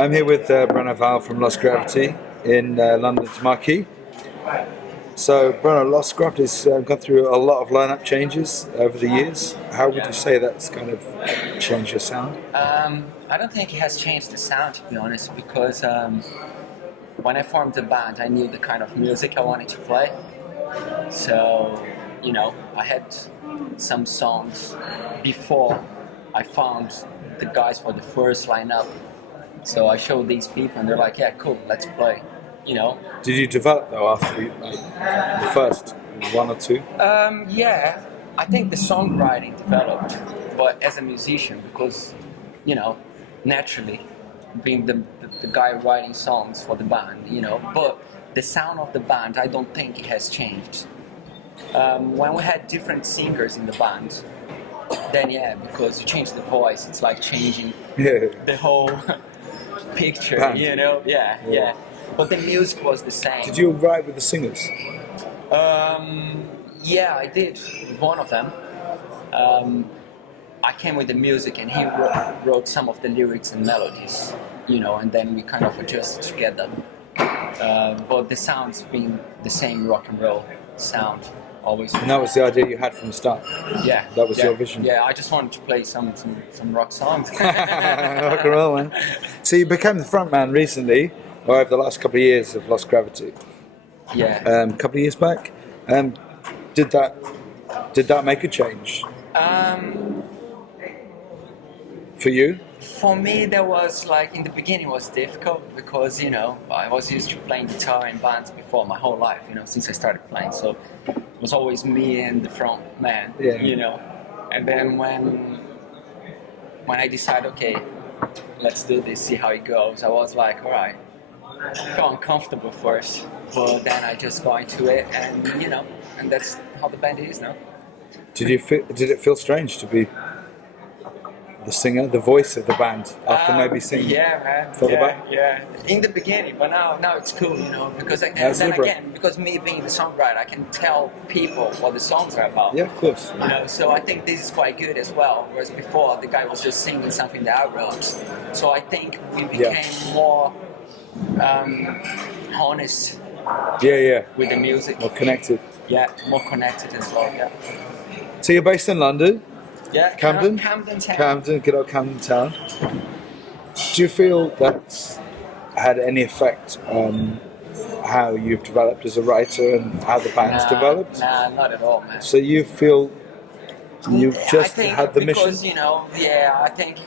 I'm here with Breno Val from Lost Gravity in London's Marquee. So, Breno, Lost Gravity's gone through a lot of lineup changes over the years. How would you say that's kind of changed your sound? I don't think it has changed the sound, to be honest, because when I formed the band, I knew the kind of music I wanted to play. So, I had some songs before I found the guys for the first lineup. So I showed these people and they're like, yeah, cool, let's play, Did you develop though after the first one or two? Yeah, I think the songwriting developed, but as a musician, because, naturally, being the guy writing songs for the band, but the sound of the band, I don't think it has changed. When we had different singers in the band, then yeah, because you change the voice, it's like changing the whole picture, band. Yeah. But the music was the same. Did you write with the singers? Yeah, I did with one of them. I came with the music and he wrote some of the lyrics and melodies, and then we kind of adjusted together. But the sound's been the same rock and roll sound always. And that was the idea you had from the start? Yeah. That was your vision? Yeah, I just wanted to play some rock songs. Rock and roll, man. So you became the frontman recently, or over the last couple of years of Lost Gravity. Yeah. A couple of years back. Did that make a change? For you? For me, there was in the beginning it was difficult because, I was used to playing guitar in bands before my whole life, since I started playing. So it was always me and the front man, And then when I decided, okay, let's do this, see how it goes, I was like, all right, I felt uncomfortable first, but then I just got into it and, and that's how the band is now. Did it feel strange to be the singer, the voice of the band, after maybe singing for the band? Yeah, in the beginning, but now it's cool, because because me being the songwriter, I can tell people what the songs are about. Yeah, of course. So I think this is quite good as well, whereas before the guy was just singing something that I wrote. So I think we became more honest with the music. More connected. Yeah, more connected as well, yeah. So you're based in London? Yeah, Camden? Camden town. Camden, good old Camden town. Do you feel that's had any effect on how you've developed as a writer and how the band's developed? Nah, not at all, man. So you feel you've just had the mission? Because, I think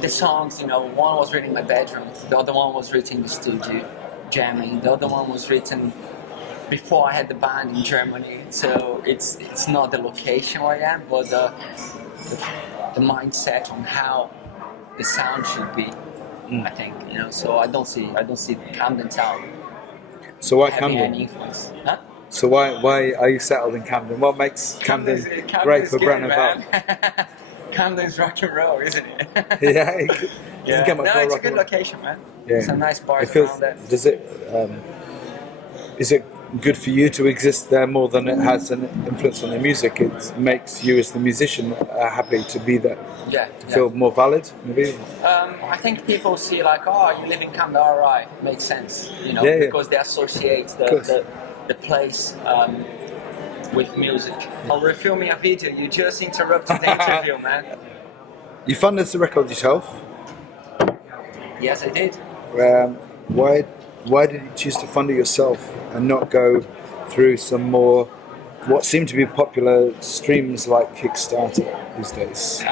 the songs, one was written in my bedroom, the other one was written in the studio, jamming, the other one was written before I had the band in Germany, so it's not the location where I am, but the mindset on how the sound should be. I think So I don't see Camden town. So why having Camden? any influence? Huh? So why are you settled in Camden? What makes Camden great for Breno Val? Camden's rock and roll, isn't it? Yeah. It's a good location, man. Yeah. Some nice bars around there. Is it good for you to exist there more than it has an influence on the music? It makes you as the musician happy to be there. Feel more valid, maybe? I think people see you live in Camden, alright, makes sense, because they associate the place with music. While we're filming a video, you just interrupted the interview, man. You funded the record yourself? Yes, I did. Why did you choose to fund it yourself and not go through some more, what seem to be popular streams like Kickstarter these days?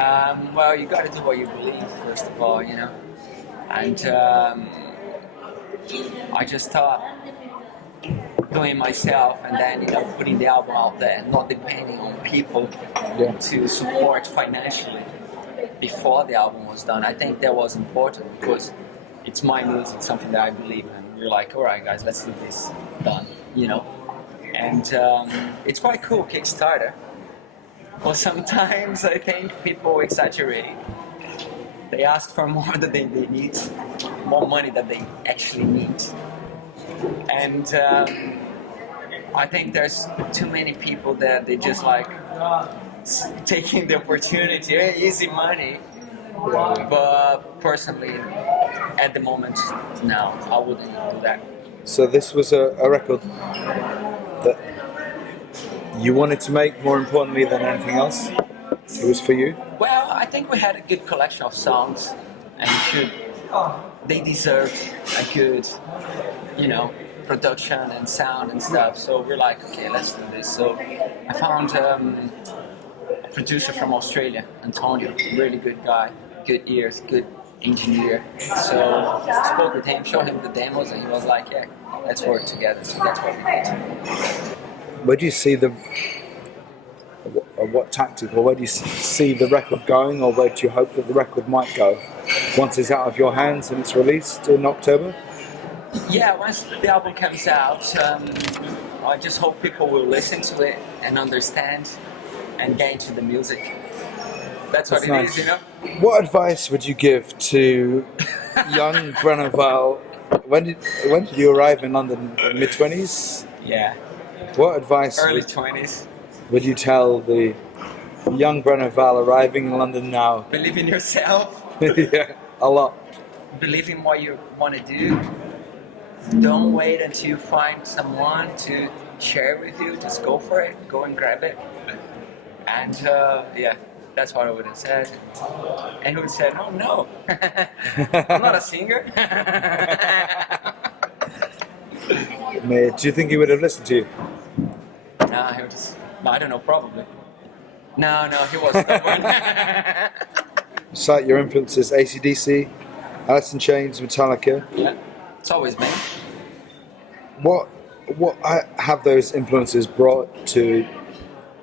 Well, you got to do what you believe, first of all, And I just thought doing myself and then putting the album out there, not depending on people to support financially before the album was done. I think that was important because it's my music, something that I believe in. You're like, all right, guys, let's do this. Done, And it's quite cool, Kickstarter. But sometimes I think people exaggerate. They ask for more than they need, more money than they actually need. And I think there's too many people that they just taking the opportunity, easy money, Yeah. But personally, at the moment, no, I wouldn't do that. So this was a record that you wanted to make more importantly than anything else? It was for you? Well, I think we had a good collection of songs, and they deserved a good, production and sound and stuff. So we're like, okay, let's do this. So I found a producer from Australia, Antonio, really good guy, good ears, good engineer. So I spoke with him, showed him the demos, and he was like, yeah, let's work together. So that's what we did. Where do you see what tactic, or where do you see the record going, or where do you hope that the record might go once it's out of your hands and it's released in October? Yeah, once the album comes out, I just hope people will listen to it and understand and get into the music. That's what nice. Is, What advice would you give to young Breno Val? When did you arrive in London? Mid-20s? Yeah. What advice Early 20s. would you tell the young Breno Val arriving in London now? Believe in yourself. Yeah, a lot. Believe in what you want to do. Don't wait until you find someone to share with you. Just go for it. Go and grab it. And yeah, that's what I would have said. And he would have said, oh no, I'm not a singer. Mate, do you think he would have listened to you? No, he would just, I don't know, probably. No, he was stubborn. Cite your influences: AC/DC, Alice in Chains, Metallica. Yeah, it's always been. What have those influences brought to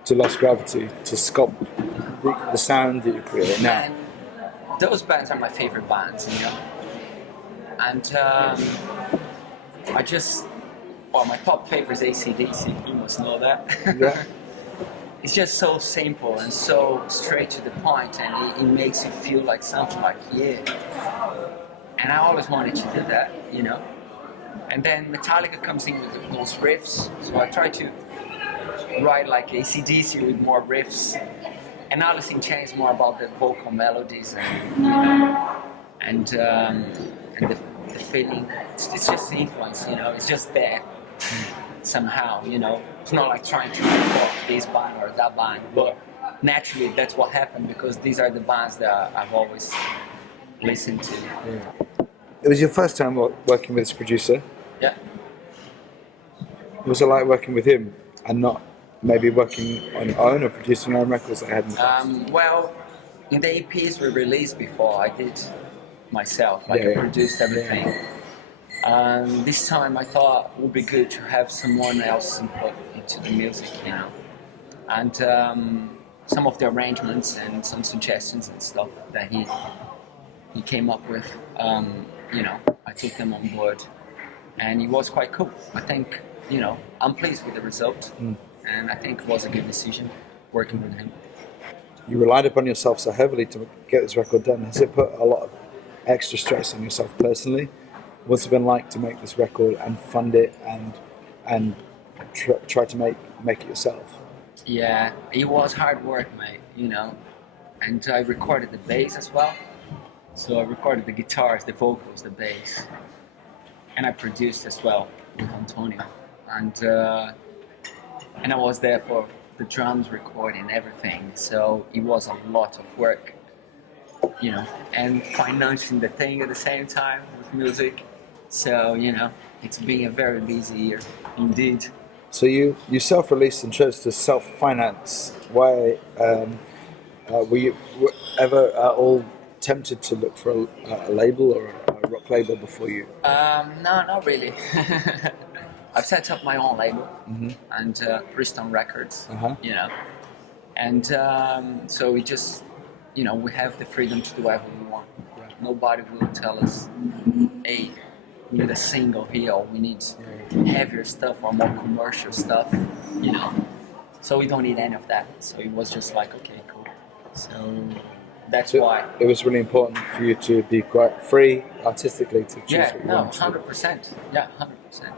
Lost Gravity, to sculpt the sound that you create now? And those bands are my favorite bands, And my top favorite is AC/DC. You must know that. Yeah. It's just so simple and so straight to the point, and it makes you feel like something like, yeah. And I always wanted to do that, And then Metallica comes in with those riffs, so I try to write like AC/DC with more riffs. And Alice in Chains more about the vocal melodies and the feeling. It's just the influence, It's just there somehow, It's not like trying to record this band or that band, but naturally that's what happened because these are the bands that I've always listened to. Yeah. It was your first time working with this producer. Yeah. Was it like working with him and not maybe working on your own or producing your own records that I had in the past? Well, in the EPs we released before, I did myself. I produced everything. This time I thought it would be good to have someone else input into the music, And some of the arrangements and some suggestions and stuff that he came up with, I took them on board. And it was quite cool. I think, I'm pleased with the result. And I think it was a good decision working with him. You relied upon yourself so heavily to get this record done. Has it put a lot of extra stress on yourself personally? What's it been like to make this record and fund it and try to make it yourself? Yeah, it was hard work, mate, And I recorded the bass as well. So I recorded the guitars, the vocals, the bass. And I produced as well with Antonio. And I was there for the drums recording, everything. So it was a lot of work, and financing the thing at the same time with music. So, it's been a very busy year, indeed. So you self-released and chose to self-finance. Why were you ever at all tempted to look for a label or a rock label before you? No, not really. I've set up my own label and Preston Records, And so we just, we have the freedom to do whatever we want. Nobody will tell us, hey, we need a single here, or we need heavier stuff or more commercial stuff, So we don't need any of that. So it was just like, okay, cool. So that's why. It was really important for you to be quite free artistically to choose what you wanted to do. 100%. Yeah, 100%.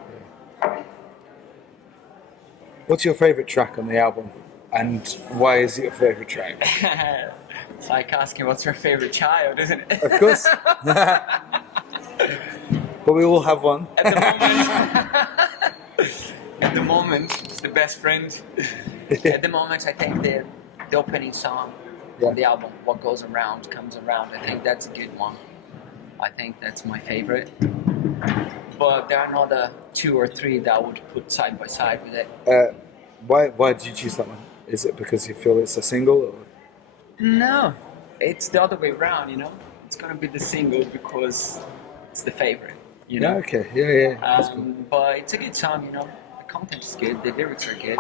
What's your favourite track on the album, and why is it your favourite track? It's like asking what's your favorite child, isn't it? Of course. But we all have one. At the moment, it's the best friend. At the moment, I think the opening song on the album, "What Goes Around Comes Around," I think that's a good one. I think that's my favorite. But there are another 2 or 3 that I would put side by side with it. Why did you choose that one? Is it because you feel it's a single? Or? No, it's the other way around, you know? It's gonna be the single because it's the favorite, you know? Yeah, okay, yeah. That's cool. But it's a good song, you know? The content is good, the lyrics are good,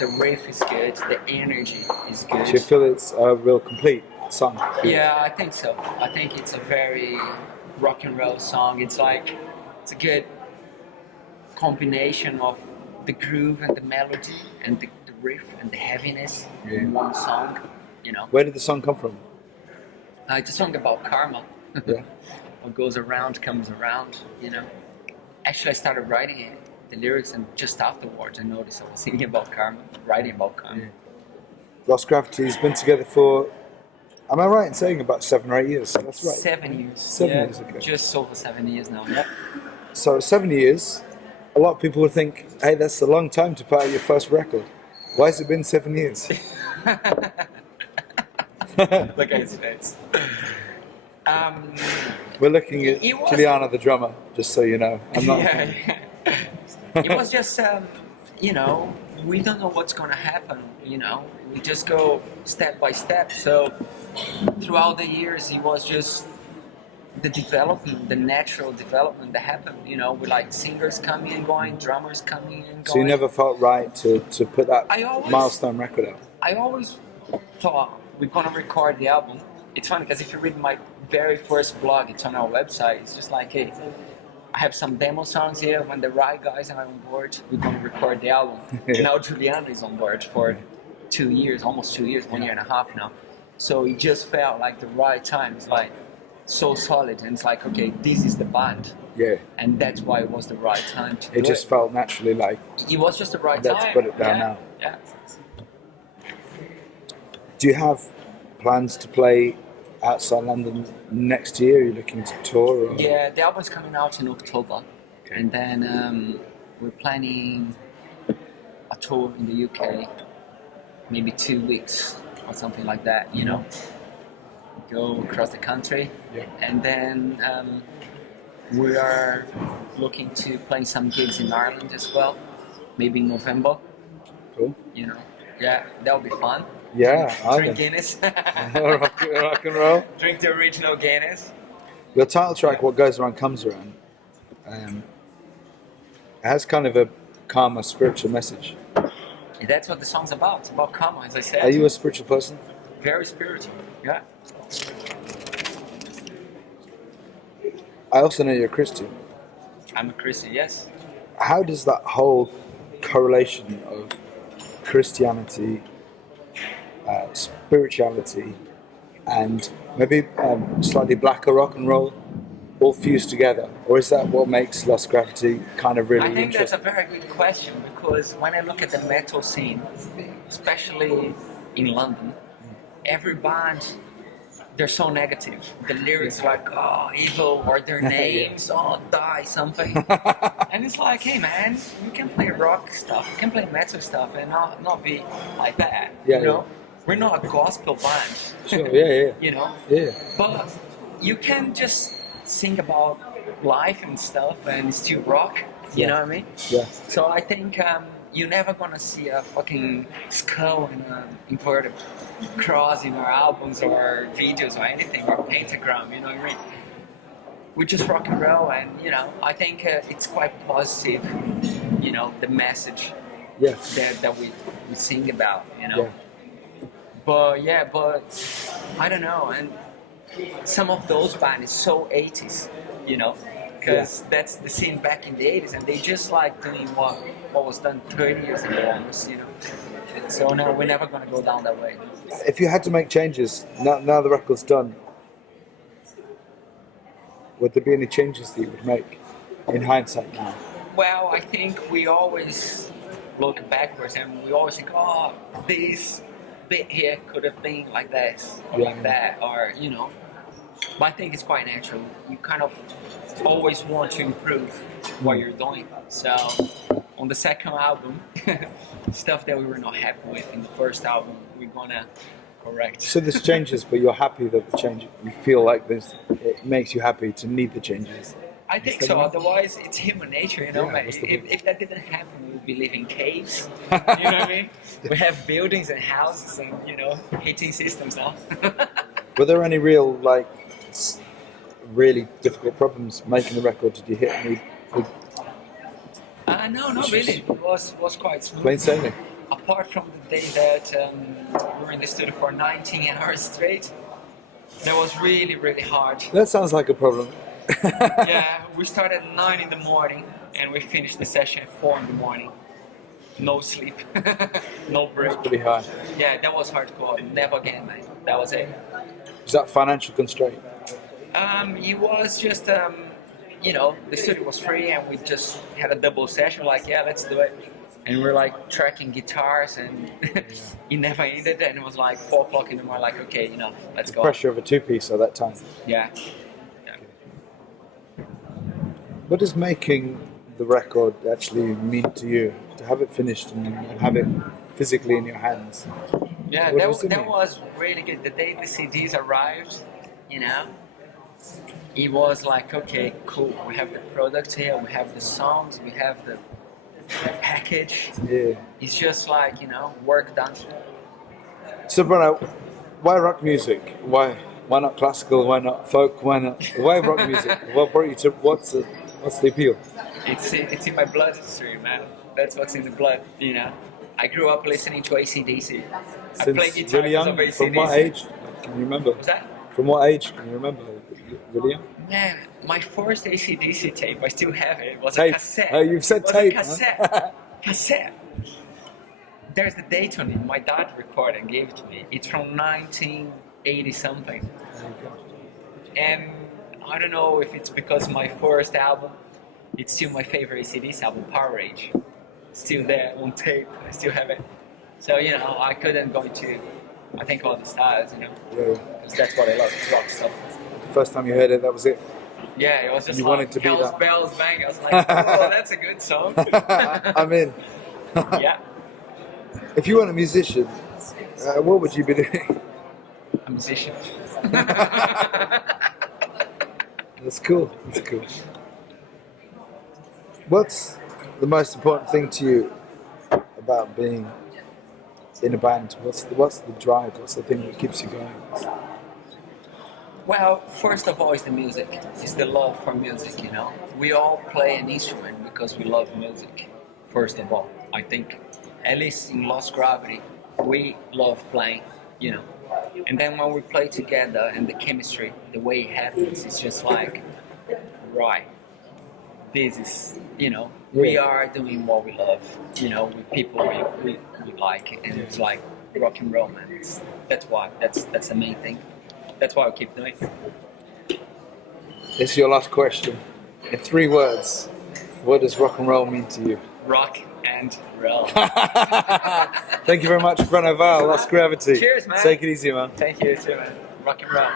the riff is good, the energy is good. Do you feel it's a real complete song? Yeah, I think so. I think it's a very rock and roll song. It's a good combination of the groove and the melody and the riff and the heaviness in one song, you know. Where did the song come from? It's a song about karma. Yeah. What goes around comes around, you know. Actually, I started writing it, the lyrics, and just afterwards I noticed I was singing about karma, writing about karma. Yeah. Lost Gravity's been together for, am I right in saying about 7 or 8 years? That's right. 7 years. 7 years ago. Just over 7 years now, yeah. So 7 years, a lot of people would think, hey, that's a long time to put out your first record. Why has it been 7 years? Look at his face. We're looking at Juliana, the drummer, just so you know. I'm not. Yeah. It was just, you know, we don't know what's going to happen, you know. We just go step by step. So throughout the years, it was just the development, the natural development that happened, you know, with like singers coming and going, drummers coming and going. So you never felt right to put that milestone record out? I always thought we're going to record the album. It's funny because if you read my very first blog, it's on our website. It's just like, hey, I have some demo songs here. When the right guys are on board, we're going to record the album. Now Juliana is on board for 2 years, almost 2 years, 1 year and a half now. So it just felt like the right time. It's like so solid, and it's like, okay, this is the band. Yeah. And that's why it was the right time to do it. It just felt naturally like, it was just the right time. let's put it down now. Yeah. Do you have plans to play outside London next year? Are you looking to tour? Or? Yeah, the album's coming out in October. Okay. And then we're planning a tour in the UK, maybe 2 weeks or something like that, you know. Go across the country. Yeah. And then we are looking to play some gigs in Ireland as well, maybe in November. Cool. You know, yeah, that'll be fun. Yeah, Drink Guinness. rock and roll. Drink the original Guinness. Your title track, "What Goes Around Comes Around," it has kind of a karma, spiritual message. Yeah, that's what the song's about. It's about karma, as I said. Are you a spiritual person? Very spiritual. Yeah. I also know you're a Christian. I'm a Christian, yes. How does that whole correlation of Christianity, spirituality, and maybe slightly blacker rock and roll all fuse together? Or is that what makes Lost Gravity kind of really interesting? I think that's a very good question, because when I look at the metal scene, especially in London, every band, they're so negative. The lyrics are like, oh, evil, or their names, oh, die, something. And it's like, hey man, you can play rock stuff, you can play metal stuff and not be like that, you know? We're not a gospel band. Sure, yeah. You know? Yeah. But you can just sing about life and stuff and still rock, you know what I mean? Yeah. So I think you're never gonna see a fucking skull and an inverted cross in our albums or videos or anything, or pentagram, you know what I mean? We just rock and roll, and you know, I think it's quite positive, you know, the message that we sing about, you know. But I don't know, and some of those bands is so 80s, you know, because that's the scene back in the 80s, and they just like doing what was done 30 years ago almost, you know. So no, we're never going to go down that way. If you had to make changes, now the record's done, would there be any changes that you would make in hindsight now? Well, I think we always look backwards and we always think, oh, this bit here could have been like this or like that, or you know. But I think it's quite natural. You kind of always want to improve what you're doing. So on the second album, stuff that we were not happy with in the first album, we're gonna correct. So there's changes, but you're happy that the change. You feel like this. It makes you happy to need the changes. I think so. Otherwise, it's human nature, you know. Yeah, man. what's the If that didn't happen, we would be living in caves. You know what I mean? We have buildings and houses and heating systems now. Were there any real really difficult problems making the record? Did you hit any? No, not really. It was quite smooth. Plain sailing. Apart from the day that we were in the studio for 19 hours straight, that was really, really hard. That sounds like a problem. Yeah, we started at 9 in the morning and we finished the session at 4 in the morning. No sleep, no break. That's pretty hard. Yeah, that was hardcore. Never again, man. That was it. Was that financial constraint? It was just, the studio was free and we just had a double session. Like, yeah, let's do it. And we're like tracking guitars and it never ended. And it was like 4 o'clock in the morning. Like, okay, enough. Let's go. Pressure of a 2-piece at that time. Yeah. What does making the record actually mean to you? To have it finished and have it physically in your hands? Yeah, What that does it mean? was really good. The day the CDs arrived, it was like, okay, cool. We have the product here, we have the songs, we have the package. Yeah. It's just like, work done. So, Breno, why rock music? Why not classical? Why not folk? Why rock music? What brought you to? What's the appeal? It's in my bloodstream, man. That's what's in the blood, I grew up listening to AC/DC. I played guitar really young. because of AC/DC. From what age can you remember? What's that? From what age can you remember? Really young? Man, my first AC/DC tape, I still have it. It was Tape. a cassette. Oh, you've said It was tape, a huh? cassette. Cassette. There's the date on it. My dad recorded and gave it to me. It's from 1980 something. And I don't know if it's because my first album, it's still my favorite AC/DC album, Power Rage. Still there on tape. I still have it. So, I couldn't go into, I think, all the styles, Yeah. because that's what I love, rock stuff. First time you heard it, that was it. Yeah, it was just You like wanted to be Hell's that. Bells Bang. I was like, oh, that's a good song. I'm in. Yeah, If you weren't a musician, what would you be doing? a musician. That's cool. That's cool. What's the most important thing to you about being in a band? What's the drive? What's the thing that keeps you going? Well, first of all, it's the music. It's the love for music, We all play an instrument because we love music, first of all. I think, at least in Lost Gravity, we love playing, And then when we play together and the chemistry, the way it happens, it's just like, right, this is, we are doing what we love, with people we like, and it's like rock and roll, man. That's why, that's the main thing. That's why I keep doing it. It's your last question. In 3 words, what does rock and roll mean to you? Rock and roll. Thank you very much, Breno Val, Lost Gravity. Cheers, man. Take it easy, man. Thank you too, man. Rock and roll.